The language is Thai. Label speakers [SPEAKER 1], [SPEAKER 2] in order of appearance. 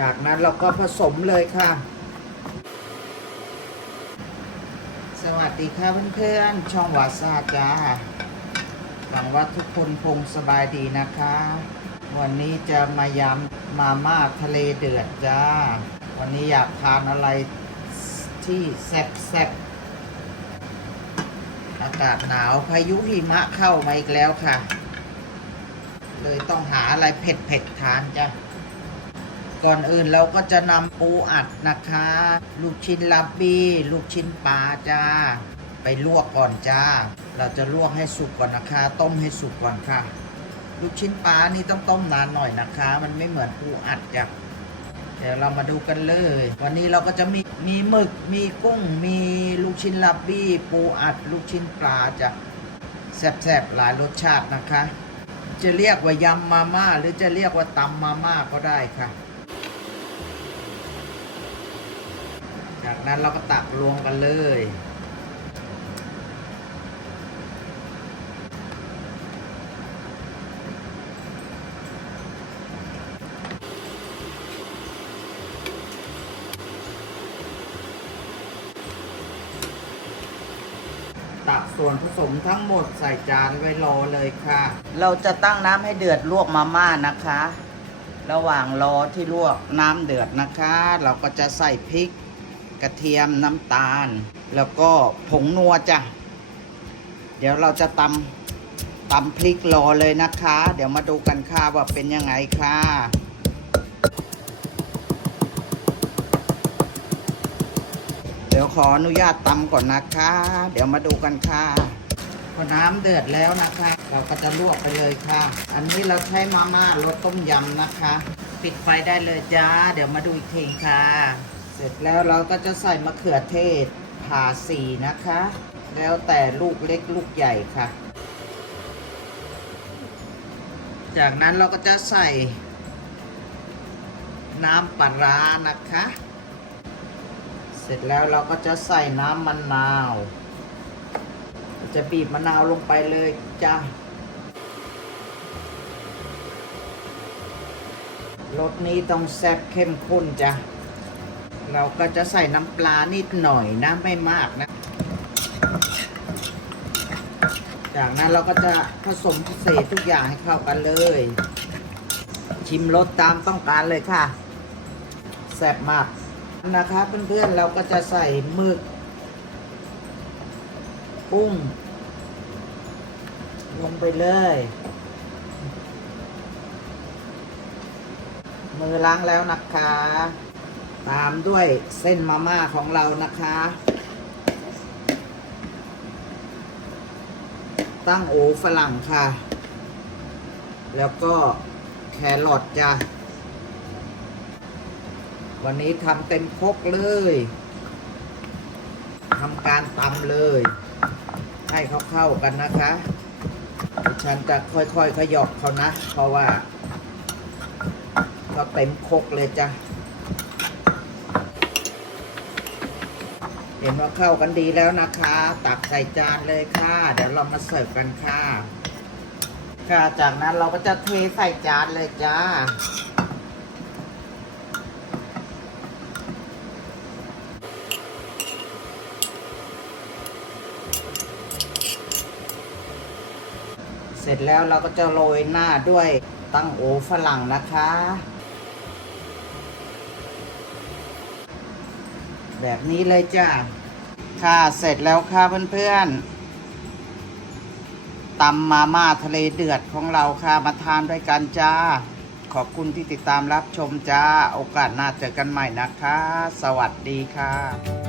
[SPEAKER 1] จากนั้นเราก็ผสมเลยค่ะ สวัสดีค่ะเพื่อนๆ ช่องวาซาจ้าหวังว่าทุกคนคงสบายดีนะคะ วันนี้จะมายำมาม่าทะเลเดือดจ้า วันนี้อยากทานอะไรที่แซ่บๆ อากาศหนาวพายุหิมะเข้ามาอีกแล้วค่ะ เลยต้องหาอะไรเผ็ดๆทานจ้ะ ก่อนอื่นเราก็จะนำปูอัดนะคะ ลูกชิ้นลับบี้ลูกชิ้นปลาจ้า ไปลวกก่อนจ้า เราจะลวกให้สุกก่อนนะคะ ต้มให้สุกก่อนค่ะ ลูกชิ้นปลานี่ต้องต้มนานหน่อยนะคะ มันไม่เหมือนปูอัดจ้ะเดี๋ยวเรามาดูกันเลย วันนี้เราก็จะมีมีหมึกมีกุ้งมีลูกชิ้นลับบี้ ปูอัด ลูกชิ้นปลาจ้ะแซ่บๆหลายรสชาตินะคะจะเรียกว่ายำมาม่าหรือจะเรียกว่าตำมาม่าก็ได้ค่ะ จาก นั้นเราก็ตักรวมกันเลย ตักส่วนผสมทั้งหมดใส่จานไว้รอเลยค่ะ เราจะตั้งน้ำให้เดือดลวกมาม่านะคะ ระหว่างรอที่ลวกน้ำเดือดนะคะ เราก็จะใส่พริก กระเทียมน้ำตาล แล้วก็ผงนัวจ้ะ เดี๋ยวเราจะตำตำพริกรอเลยนะคะ เดี๋ยวมาดูกันค่ะว่าเป็นยังไงค่ะเดี๋ยวขออนุญาตตำก่อนนะคะ เดี๋ยวมาดูกันค่ะพอน้ำเดือดแล้วนะคะ เราก็จะลวกไปเลยค่ะ อันนี้เราใช้มาม่ารสต้มยำนะคะ ปิดไฟได้เลยจ้า เดี๋ยวมาดูอีกทีค่ะ เสร็จแล้วเราก็จะใส่มะเขือเทศผ่าสีนะคะ แล้วแต่ลูกเล็กลูกใหญ่ค่ะ จากนั้นเราก็จะใส่ น้ำปลาร้านะคะ เสร็จแล้วเราก็จะใส่น้ำมะนาว จะบีบมะนาวลงไปเลยจ้ะรสนี้ต้องแซ่บเข้มข้นจ้ะ เราก็จะใส่น้ำปลานิดหน่อยนะไม่มากนะ จากนั้นเราก็จะผสมเศษทุกอย่างให้เข้ากันเลย ชิมรสตามต้องการเลยค่ะแซ่บมากนะคะเพื่อนๆเราก็จะใส่หมึกกุ้ง ลงไปเลย มือล้างแล้วนะคะ ตามด้วยเส้นมาม่าของเรานะคะ ตั้งโอฝรั่งค่ะ แล้วก็แครอทจ้ะ วันนี้ทำเต็มครกเลยทำการตำเลย ให้เขาเข้ากันนะคะฉันจะค่อยๆขยอกเขานะ เพราะว่า ก็เต็มครกเลยจ้ะ เห็นว่าเข้ากันดีแล้วนะคะ ตักใส่จานเลยค่ะ เดี๋ยวเรามาเสิร์ฟกันค่ะ ค่ะ จากนั้นเราก็จะเทใส่จานเลยจ้า เสร็จแล้วเราก็จะโรยหน้าด้วยตั้งโอฝรั่งนะคะ แบบนี้เลยจ้าค่ะเสร็จแล้วค่ะเพื่อนๆตำมาม่าทะเลเดือดของเราค่ะมาทานด้วยกันจ้า ขอบคุณที่ติดตามรับชมจ้า โอกาสหน้าเจอกันใหม่นะคะ สวัสดีค่ะ